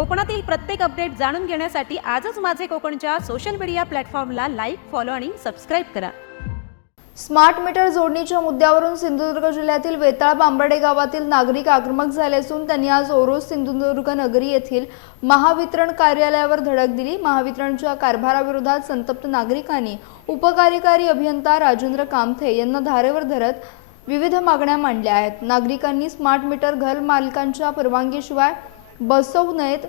कोकणातील प्रत्येक अपडेट जाणून घेण्यासाठी आजच माझे कोकणच्या सोशल मीडिया प्लॅटफॉर्मला लाईक, फॉलो आणि सबस्क्राईब करा। स्मार्ट मीटर जोडणीच्या मुद्द्यावरून सिंधुदुर्ग जिल्ह्यातील वेताळ बांबर्डे गावातील नागरिक आक्रमक झाले असून त्यांनी आज ओरोस सिंधुदुर्ग नगरी येथील महावितरण कार्यालयावर धडक दिली। महावितरणच्या कारभाराविरोधात संतप्त नागरिकांनी उपकार्यकारी अभियंता राजेंद्र कामथे यांना धारेवर धरत विविध मागण्या मांडल्या आहेत। नागरिकांनी स्मार्ट मीटर घर मालकांच्या परवानगीशिवाय बसवू नयेत,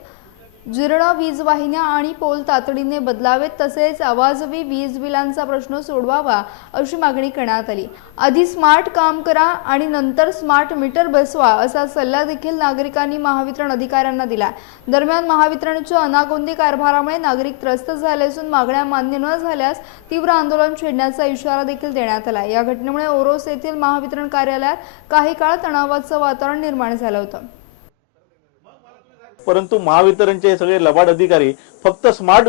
जीर्ण वीज वाहिन्या आणि पोल तातडीने बदलावेत, तसेच आवाजवी वीज बिलांचा प्रश्न सोडवावा अशी मागणी करण्यात आली। आधी स्मार्ट काम करा आणि नंतर स्मार्ट मीटर बसवा असा सल्ला देखील नागरिकांनी महावितरण अधिकाऱ्यांना दिला। दरम्यान महावितरणच्या अनागोंदी कारभारामुळे नागरिक त्रस्त झाले असून मागण्या मान्य न झाल्यास तीव्र आंदोलन छेडण्याचा इशारा देखील देण्यात आला। या घटनेमुळे ओरोस येथील महावितरण कार्यालयात काही काळ तणावाचं वातावरण निर्माण झालं होतं। परंतु महावितरणचे सगळे लबाड अधिकारी फक्त स्मार्ट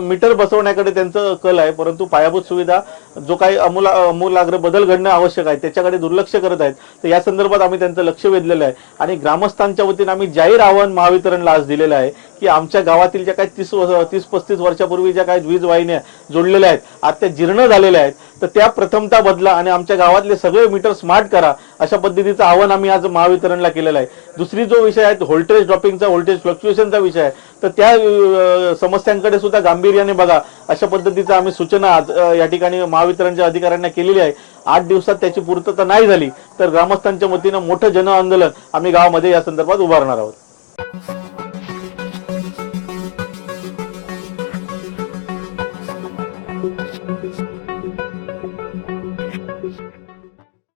मीटर बसवण्याकडे त्यांचं कल आहे, परंतु पायाभूत सुविधा जो काही अमूलाग्र बदल घडणं आवश्यक आहे त्याच्याकडे दुर्लक्ष करत आहेत। तर या संदर्भात आम्ही त्यांचं लक्ष वेधलेलं आहे आणि ग्रामस्थांच्या वतीने आम्ही जाहीर आवाहन महावितरणला आज दिलेलं आहे की आमच्या गावातील ज्या काही 30-35 वर्षापूर्वी ज्या काही वीज वाहिन्या जोडलेल्या आहेत, आज त्या जीर्ण झालेल्या आहेत, तर त्या प्रथमतः बदला आणि आमच्या गावातले सगळे मीटर स्मार्ट करा अशा पद्धतीचं आवाहन आम्ही आज महावितरणला केलेलं आहे। दुसरी जो विषय आहे व्होल्टेज ड्रॉपिंगचा, व्होल्टेज फ्लक्च्युएशनचा विषय आहे, तर त्या समस्यांकडे सुद्धा गांभीर्याने बघा अशा पद्धतीचं आम्ही सूचना आज या ठिकाणी महावितरणच्या अधिकाऱ्यांना केलेली आहे। 8 दिवसात त्याची पूर्तता नाही झाली तर ग्रामस्थांच्या वतीनं मोठं जन आंदोलन आम्ही गावामध्ये या संदर्भात उभारणार आहोत।